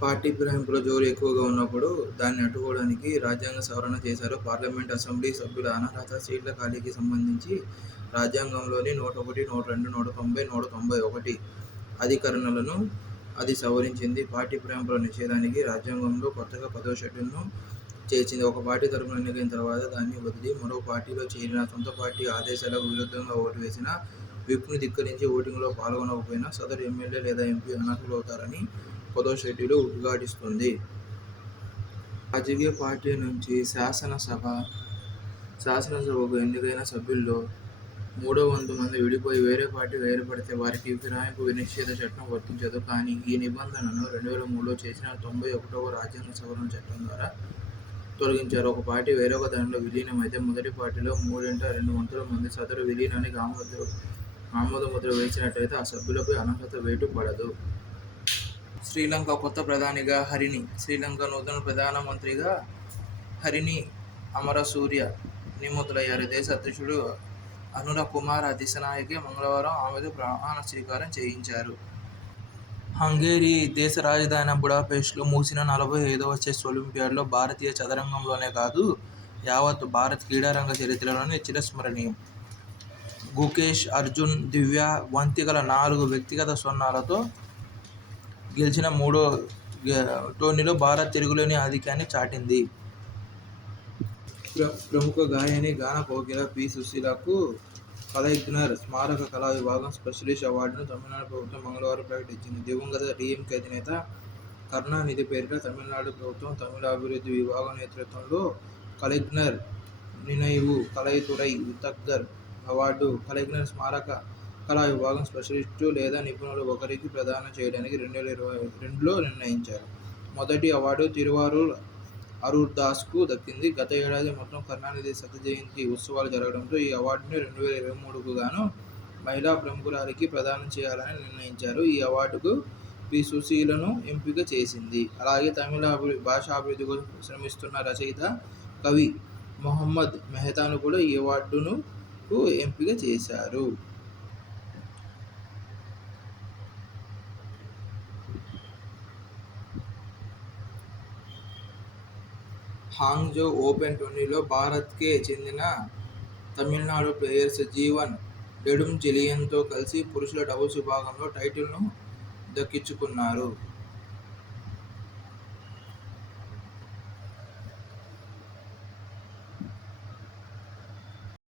Party ఫిరాయింపుల జోరు ఎక్కువగా ఉన్నప్పుడు దాన్ని అడ్డుకోవడానికి రాజ్యాంగ సవరణ చేశారు. పార్లమెంట్, అసెంబ్లీ సభ్యుల అనర్హత, సీట్ల ఖాళీకి సంబంధించి రాజ్యాంగంలోని 101, 102, 190, 191 అధికరణలను అది సవరించింది. పార్టీ ఫిరాయింపుల నిషేధానికి రాజ్యాంగంలో కొత్తగా 10వ షెడ్యూల్ను చేర్చింది. ఒక పార్టీ తరపున ఎన్నికైన తర్వాత దాన్ని వదిలి మరో పార్టీలో చేరినా, సొంత పార్టీ ఆదేశాలకు విరుద్ధంగా ఓటు వేసినా, విప్ను ధిక్కరించి ఓటింగ్లో పాల్గొనకపోయినా సదరు ఎమ్మెల్యే లేదా ఎంపీ అనర్హులవుతారని 10వ షెడ్యూలు ఉద్ఘాటిస్తుంది. రాజకీయ పార్టీ నుంచి శాసనసభకు ఎన్నికైన సభ్యుల్లో 3/4 మంది విడిపోయి వేరే పార్టీగా ఏర్పడితే వారికి ఫిరాయింపు నిషేధ చట్టం వర్తించదు. కానీ ఈ నిబంధనను 2003లో చేసిన 91వ రాజ్యాంగ సవరణ చట్టం ద్వారా తొలగించారు. ఒక పార్టీ వేరొక దానిలో విలీనమైతే మొదటి పార్టీలో 3/2 మంది సదరు విలీనానికి ఆమోదముద్ర వేసినట్లయితే ఆ సభ్యులపై అనర్హత వేటు పడదు. శ్రీలంక కొత్త ప్రధానిగా హరిణి. శ్రీలంక నూతన ప్రధానమంత్రిగా హరిణి అమరసూర్య నియమితులయ్యారు. దేశ అధ్యక్షుడు అనురకుమార దిశనాయకే మంగళవారం ఆమెతో ప్రమాణ స్వీకారం చేయించారు. హంగేరీ దేశ రాజధాని బుడాపెస్ట్లో ముగిసిన 45వ చెస్ ఒలింపియాడ్లో భారతీయ చదరంగంలోనే కాదు, యావత్ భారత క్రీడారంగ చరిత్రలోనే చిరస్మరణీయం. గుకేష్, అర్జున్, దివ్యా వంతికల 4 వ్యక్తిగత స్వర్ణాలతో గెలిచిన మూడో టోర్నీలో భారత్ తిరుగులేని ఆధిక్యాన్ని చాటింది. ప్రముఖ గాయని గాన కోకిల పి. సుశీలకు కలైగ్నర్ స్మారక కళా విభాగం స్పెషలిస్ట్ అవార్డును తమిళనాడు ప్రభుత్వం మంగళవారం ప్రకటించింది. దివంగత డీఎంకే అధినేత కరుణానిధి పేరిట తమిళనాడు ప్రభుత్వం తమిళ అభివృద్ధి విభాగం నేతృత్వంలో కలైగ్నర్ నినైవు కలైతురై వితగ్ధర్ అవార్డు కలైగ్నర్ స్మారక కళా విభాగం స్పెషలిస్టు లేదా నిపుణులు ఒకరికి ప్రదానం చేయడానికి 2022లో నిర్ణయించారు. మొదటి అవార్డు తిరువారూర్ అరుర్దాస్కు దక్కింది. గత ఏడాది మొత్తం కరుణానిధి శత జయంతి ఉత్సవాలు జరగడంతో ఈ అవార్డును 2023కు గాను మహిళా ప్రముఖురాలికి ప్రదానం చేయాలని నిర్ణయించారు. ఈ అవార్డుకు పి. సుశీలను ఎంపిక చేసింది. అలాగే తమిళ భాషాభివృద్ధి కోసం శ్రమిస్తున్న రచయిత, కవి మొహమ్మద్ మెహతాను కూడా ఈ అవార్డుకు ఎంపిక చేశారు. హాంగ్జో ఓపెన్ టోర్నీలో భారత్కే చెందిన తమిళనాడు ప్లేయర్స్ జీవన్ నెడుంచెలియన్తో కలిసి పురుషుల డబుల్స్ విభాగంలో టైటిల్ను దక్కించుకున్నారు.